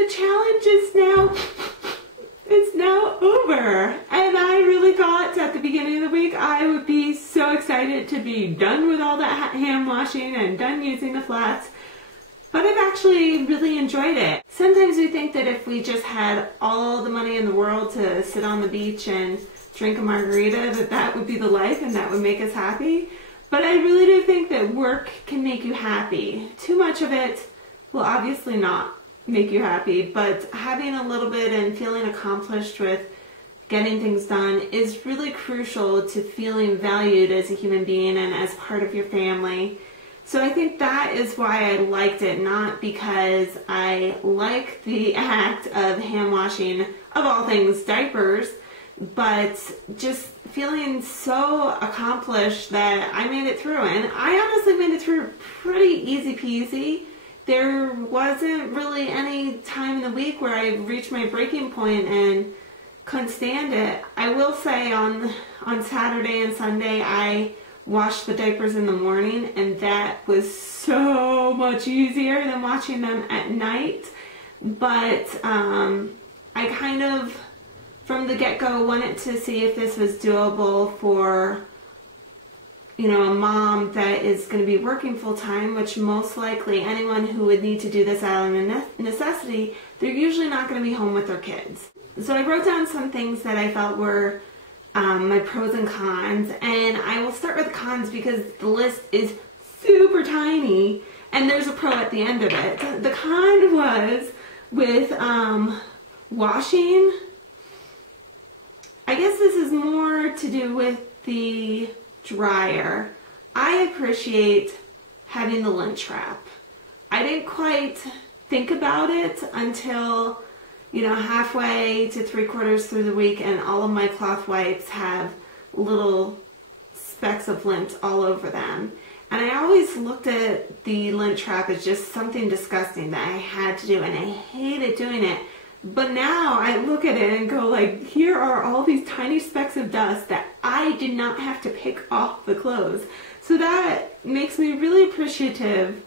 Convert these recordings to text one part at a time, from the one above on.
the challenge it's now over. And I really thought at the beginning of the week I would be so excited to be done with all that hand washing and done using the flats. But I've actually really enjoyed it. Sometimes we think that if we just had all the money in the world to sit on the beach and drink a margarita, that would be the life and that would make us happy. But I really do think that work can make you happy. Too much of it will obviously not make you happy, but having a little bit and feeling accomplished with getting things done is really crucial to feeling valued as a human being and as part of your family. So I think that is why I liked it, not because I like the act of hand washing, of all things, diapers, but just feeling so accomplished that I made it through. And I honestly made it through pretty easy peasy. There wasn't really any time in the week where I reached my breaking point and couldn't stand it. I will say on Saturday and Sunday I washed the diapers in the morning, and that was so much easier than watching them at night. But I kind of, from the get-go, wanted to see if this was doable for, you know, a mom that is going to be working full-time, which most likely anyone who would need to do this out of necessity, they're usually not going to be home with their kids. So I wrote down some things that I felt were my pros and cons, and I will start with the cons because the list is super tiny and there's a pro at the end of it. The con was with washing. I guess this is more to do with the dryer. I appreciate having the lint trap. I didn't quite think about it until, you know, halfway to 3/4 through the week, and all of my cloth wipes have little specks of lint all over them. And I always looked at the lint trap as just something disgusting that I had to do, and I hated doing it. But now I look at it and go like, here are all these tiny specks of dust that I did not have to pick off the clothes. So that makes me really appreciative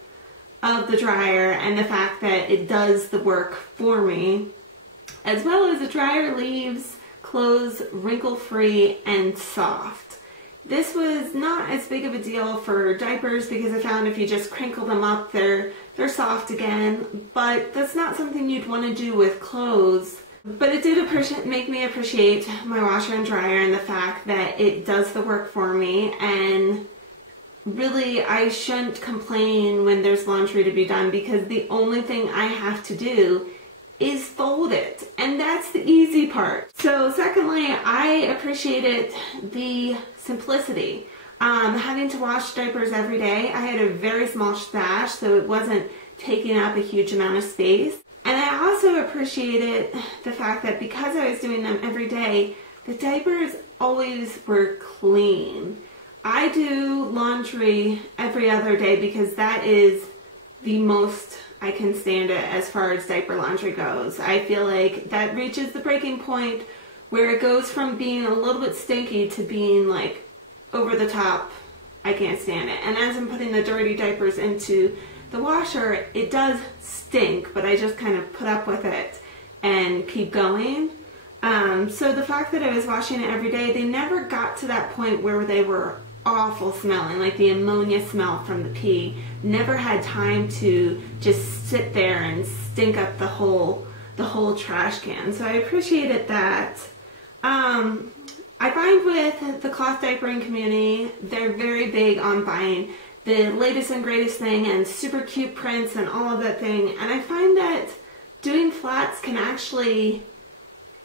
of the dryer and the fact that it does the work for me, as well as the dryer leaves clothes wrinkle-free and soft. This was not as big of a deal for diapers because I found if you just crinkle them up, they're soft again, but that's not something you'd want to do with clothes. But it did make me appreciate my washer and dryer and the fact that it does the work for me, and really I shouldn't complain when there's laundry to be done because the only thing I have to do is fold it, and that's the easy part. So secondly, I appreciated the simplicity. Having to wash diapers every day, I had a very small stash, so it wasn't taking up a huge amount of space. And I also appreciated the fact that because I was doing them every day, the diapers always were clean. I do laundry every other day because that is the most I can stand it as far as diaper laundry goes. I feel like that reaches the breaking point where it goes from being a little bit stinky to being like over the top. I can't stand it. And as I'm putting the dirty diapers into the washer, it does stink, but I just kind of put up with it and keep going. So the fact that I was washing it every day, they never got to that point where they were awful smelling, like the ammonia smell from the pee. Never had time to just sit there and stink up the whole trash can. So I appreciated that. I find with the cloth diapering community, they're very big on buying the latest and greatest thing and super cute prints and all of that thing. And I find that doing flats can actually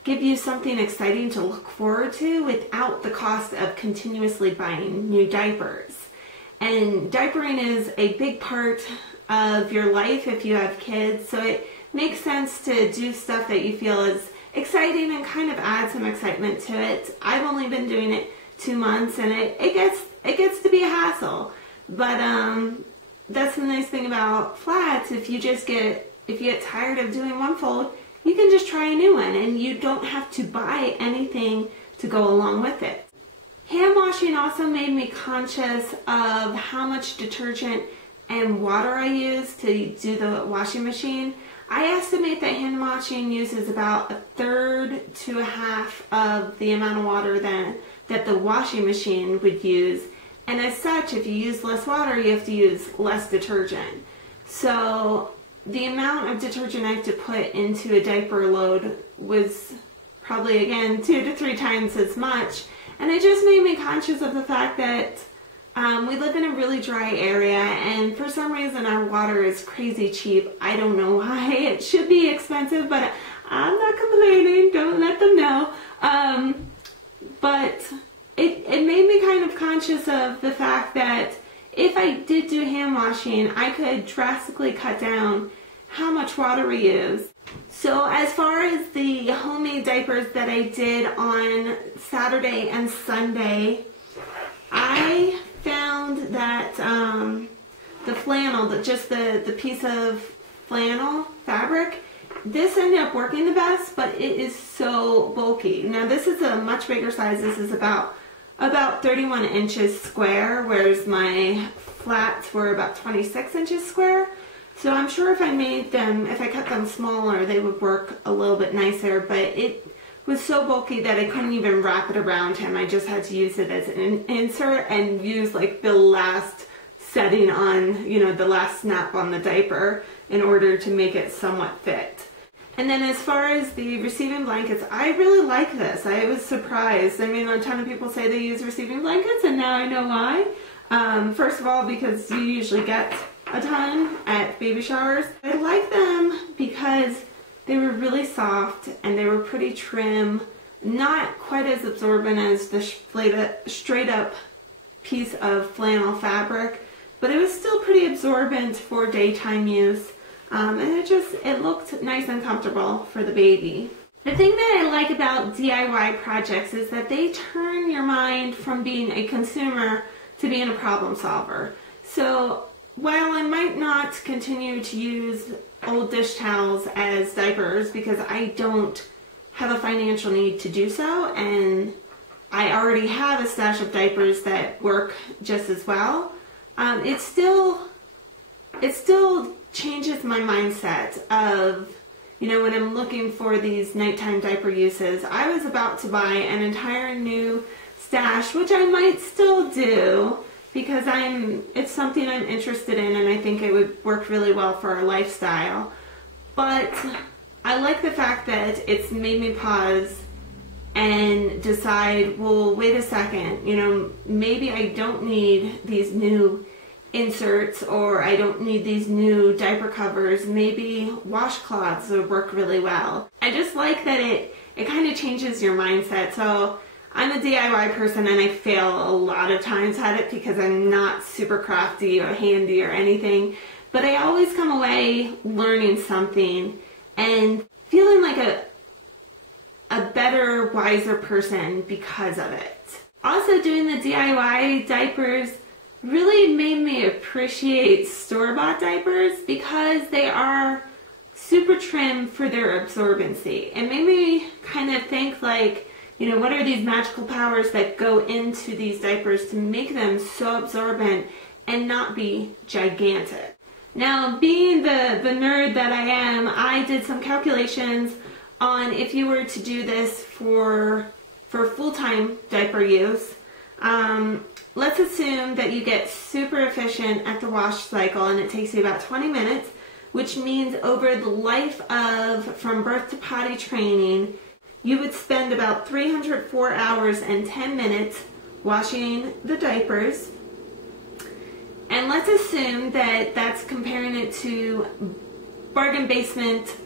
give you something exciting to look forward to without the cost of continuously buying new diapers. And diapering is a big part of your life if you have kids, so it makes sense to do stuff that you feel is exciting and kind of add some excitement to it. I've only been doing it 2 months, and it gets to be a hassle. But that's the nice thing about flats. If you get tired of doing one fold, you can just try a new one, and you don't have to buy anything to go along with it. Hand washing also made me conscious of how much detergent and water I use to do the washing machine. I estimate that hand washing uses about 1/3 to 1/2 of the amount of water that the washing machine would use. And as such, if you use less water, you have to use less detergent. So the amount of detergent I have to put into a diaper load was probably, again, 2 to 3 times as much. And it just made me conscious of the fact that we live in a really dry area, and for some reason our water is crazy cheap. I don't know why. It should be expensive, but I'm not complaining. Don't let them know. But it made me kind of conscious of the fact that if I did do hand washing, I could drastically cut down how much water we use. So as far as the homemade diapers that I did on Saturday and Sunday, I found that the flannel, just the piece of flannel fabric, this ended up working the best, but it is so bulky. Now this is a much bigger size. This is about 31 inches square, whereas my flats were about 26 inches square. So I'm sure if I cut them smaller, they would work a little bit nicer, but it was so bulky that I couldn't even wrap it around him. I just had to use it as an insert and use like the last setting on, the last snap on the diaper in order to make it somewhat fit. And then as far as the receiving blankets, I really like this. I was surprised. I mean, a ton of people say they use receiving blankets, and now I know why. First of all, because you usually get a ton at baby showers. I like them because they were really soft and they were pretty trim, not quite as absorbent as the straight up piece of flannel fabric, but it was still pretty absorbent for daytime use. And it looked nice and comfortable for the baby. The thing that I like about DIY projects is that they turn your mind from being a consumer to being a problem solver. So while I might not continue to use old dish towels as diapers because I don't have a financial need to do so, and I already have a stash of diapers that work just as well, it still changes my mindset of, when I'm looking for these nighttime diaper uses. I was about to buy an entire new stash, which I might still do because it's something I'm interested in and I think it would work really well for our lifestyle. But I like the fact that it's made me pause and decide, well, wait a second, maybe I don't need these new inserts, or I don't need these new diaper covers. Maybe washcloths would work really well. I just like that it kind of changes your mindset. So I'm a DIY person and I fail a lot of times at it because I'm not super crafty or handy or anything, but I always come away learning something and feeling like a better, wiser person because of it. Also, doing the DIY diapers really made me appreciate store-bought diapers because they are super trim for their absorbency. It made me kind of think like, what are these magical powers that go into these diapers to make them so absorbent and not be gigantic? Now, being the nerd that I am, I did some calculations on if you were to do this for full-time diaper use. Let's assume that you get super efficient at the wash cycle and it takes you about 20 minutes, which means over the life of from birth to potty training, you would spend about 304 hours and 10 minutes washing the diapers. And let's assume that that's comparing it to bargain basement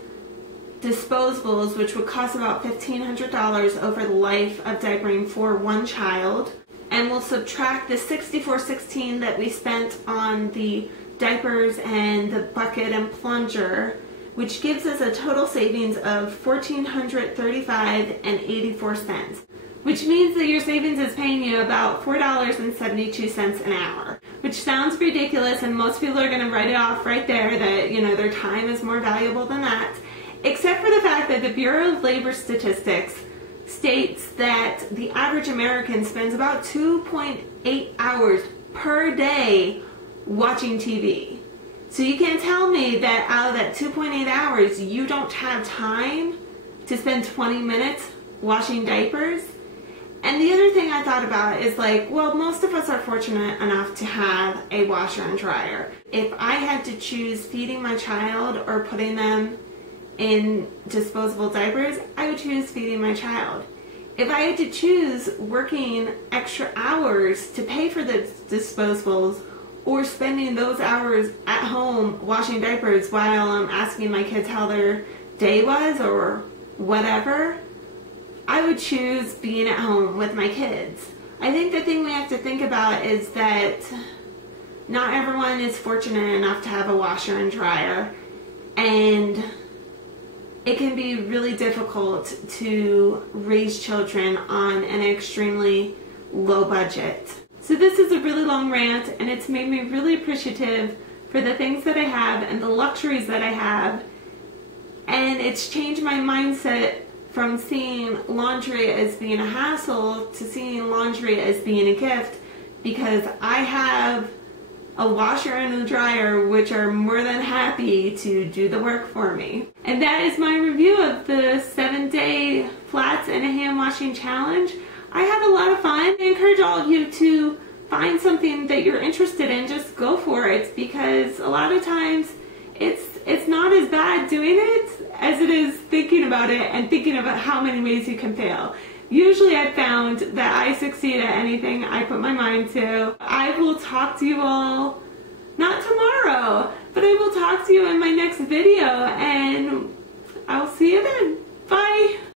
disposables, which would cost about $1,500 over the life of diapering for one child. And we'll subtract the $64.16 that we spent on the diapers and the bucket and plunger, which gives us a total savings of $1,435.84, which means that your savings is paying you about $4.72 an hour, which sounds ridiculous, and most people are going to write it off right there that, their time is more valuable than that, except for the fact that the Bureau of Labor Statistics states that the average American spends about 2.8 hours per day watching TV. So you can't tell me that out of that 2.8 hours, you don't have time to spend 20 minutes washing diapers. And the other thing I thought about is like, well, most of us are fortunate enough to have a washer and dryer. If I had to choose feeding my child or putting them in disposable diapers, I would choose feeding my child. If I had to choose working extra hours to pay for the disposables or spending those hours at home washing diapers while I'm asking my kids how their day was or whatever, I would choose being at home with my kids. I think the thing we have to think about is that not everyone is fortunate enough to have a washer and dryer, and it can be really difficult to raise children on an extremely low budget. So this is a really long rant, and it's made me really appreciative for the things that I have and the luxuries that I have, and it's changed my mindset from seeing laundry as being a hassle to seeing laundry as being a gift, because I have a washer and a dryer which are more than happy to do the work for me. And that is my review of the 7-day Flats and Hand Washing Challenge. I had a lot of fun. I encourage all of you to find something that you're interested in. Just go for it, because a lot of times it's not as bad doing it as it is thinking about it and thinking about how many ways you can fail. Usually I've found that I succeed at anything I put my mind to. I will talk to you all, not tomorrow, but I will talk to you in my next video, and I'll see you then. Bye!